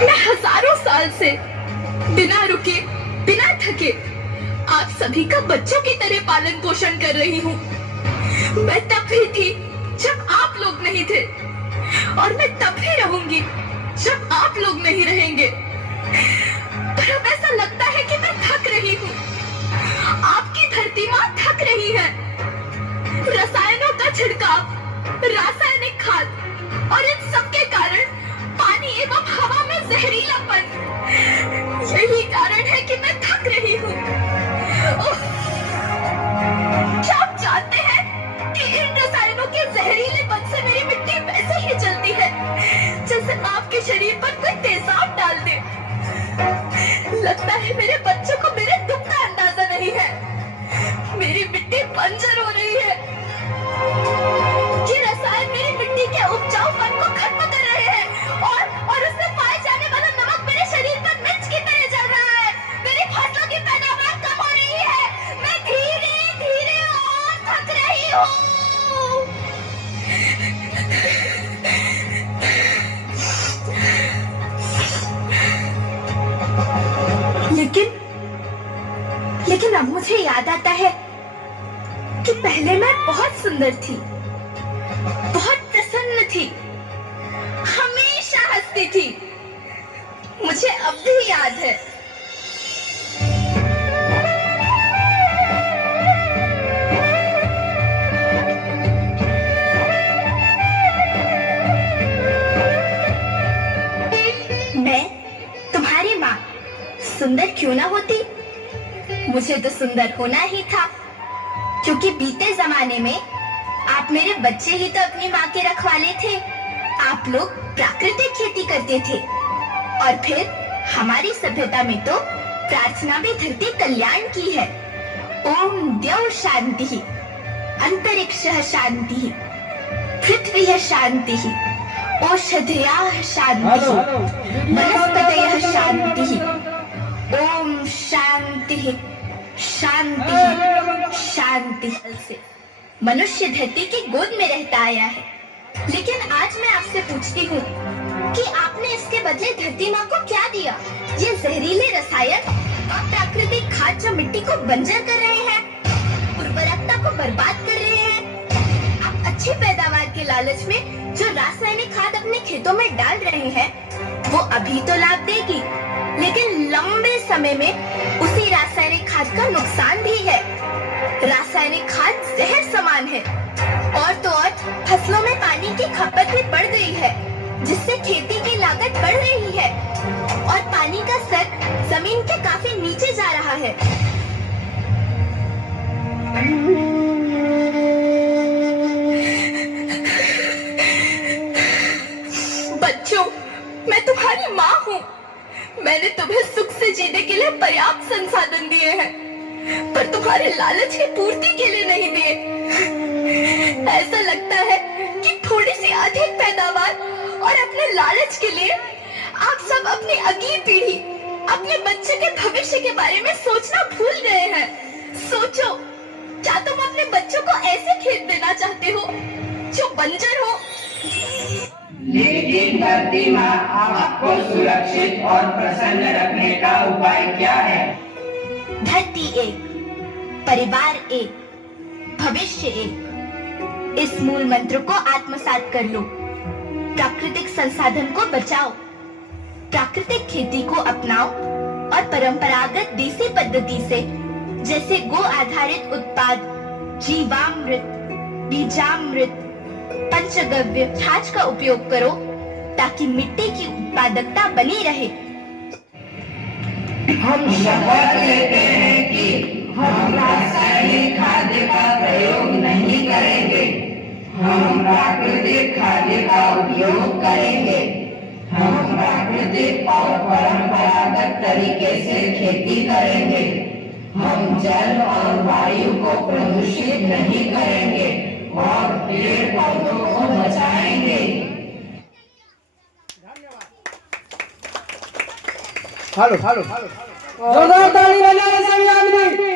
मैं हजारों साल से बिना रुके, बिना थके आप सभी का बच्चों की तरह पालन पोषण कर रही हूँ। मैं तब भी थी जब आप लोग नहीं थे, और मैं तब भी रहूंगी जब आप लोग नहीं रहेंगे। पर अब ऐसा लगता है कि मैं थक रही हूँ। आपकी धरती माँ थक रही है। रसायनों का छिड़काव, रासायनिक खाद और इन सब के कारण पानी एवं हवा में जहरीलापन, यही कारण है कि मैं थक रही हूँ। क्या आप जानते हैं कि इन रसायनों के जहरीलेपन से मेरी मिट्टी वैसे ही जलती है जैसे आपके शरीर पर कोई तेजाब डाल दे। लगता है मेरे बच्चों को मेरे दुख का अंदाजा नहीं है। मेरी मिट्टी बंजर हो रही है। ये रसायन मेरी मिट्टी के उपजाऊपन को खत्म कर रहे हैं और उसमें पाए जाने वाला नमक मेरे शरीर पर मिर्च की तरह जल रहा है। मेरी फसलों की पैदावार कम हो रही है। मैं धीरे धीरे और थक रही हूँ। लेकिन अब मुझे याद आता है कि पहले मैं बहुत सुंदर थी, बहुत प्रसन्न थी, हमेशा हंसती थी। मुझे अब भी याद है। मैं तुम्हारी माँ सुंदर क्यों ना होती, मुझे तो सुंदर होना ही था, क्योंकि बीते जमाने में आप मेरे बच्चे ही तो अपनी माँ के रखवाले थे। आप लोग प्राकृतिक खेती करते थे, और फिर हमारी सभ्यता में तो प्रार्थना भी धरती कल्याण की है। ओम द्यौ शांति, अंतरिक्षः शांति, पृथ्वी शांति, औषधयः शांति, वनस्पतयः शांति। ओम शांति शांति शांति से मनुष्य धरती की गोद में रहता आया है। लेकिन आज मैं आपसे पूछती हूँ कि आपने इसके बदले धरती माँ को क्या दिया? ये जहरीले रसायन और प्राकृतिक खाद जो मिट्टी को बंजर कर रहे हैं, उर्वरकता को बर्बाद कर रहे हैं। आप अच्छी पैदावार के लालच में जो रासायनिक खाद अपने खेतों में डाल रहे हैं, वो अभी तो लाभ देगी, लेकिन लंबे समय में उसी रासायनिक खाद का नुकसान भी है। रासायनिक खाद जहर समान है, और तो और फसलों में पानी की खपत भी बढ़ गई है, जिससे खेती की लागत बढ़ रही है और पानी का स्तर जमीन के काफी नीचे जा रहा है। बच्चों, मैं तुम्हारी माँ हूँ। मैंने तुम्हें सुख से जीने के लिए पर्याप्त संसाधन दिए हैं, पर तुम्हारे लालच की पूर्ति के लिए नहीं दिए। ऐसा लगता है कि थोड़ी सी अधिक पैदावार और अपने लालच के लिए आप सब अपनी अगली पीढ़ी, अपने बच्चे के भविष्य के बारे में सोचना भूल गए हैं। सोचो, क्या तुम अपने बच्चों को ऐसे खेत देना चाहते हो जो बंजर हो? लेकिन धरती माँ, आपको सुरक्षित और प्रसन्न रखने का उपाय क्या है? धरती एक, परिवार एक, भविष्य एक। इस मूल मंत्र को आत्मसात कर लो। प्राकृतिक संसाधन को बचाओ, प्राकृतिक खेती को अपनाओ और परंपरागत देसी पद्धति से, जैसे गो आधारित उत्पाद, जीवामृत, बीजामृत, पंचगव्य, छाछ का उपयोग करो, ताकि मिट्टी की उत्पादकता बनी रहे। हम शपथ लेते हैं कि हम रासायनिक खाद्य का प्रयोग नहीं करेंगे। हम प्राकृतिक खाद्य का उपयोग करेंगे। हम प्राकृतिक और परंपरागत तरीके से खेती करेंगे। हम जल और वायु को प्रदूषित नहीं करेंगे और पेड़ पौधों को बचाएंगे। जोरदार ताली बजाएं सभी आदमी।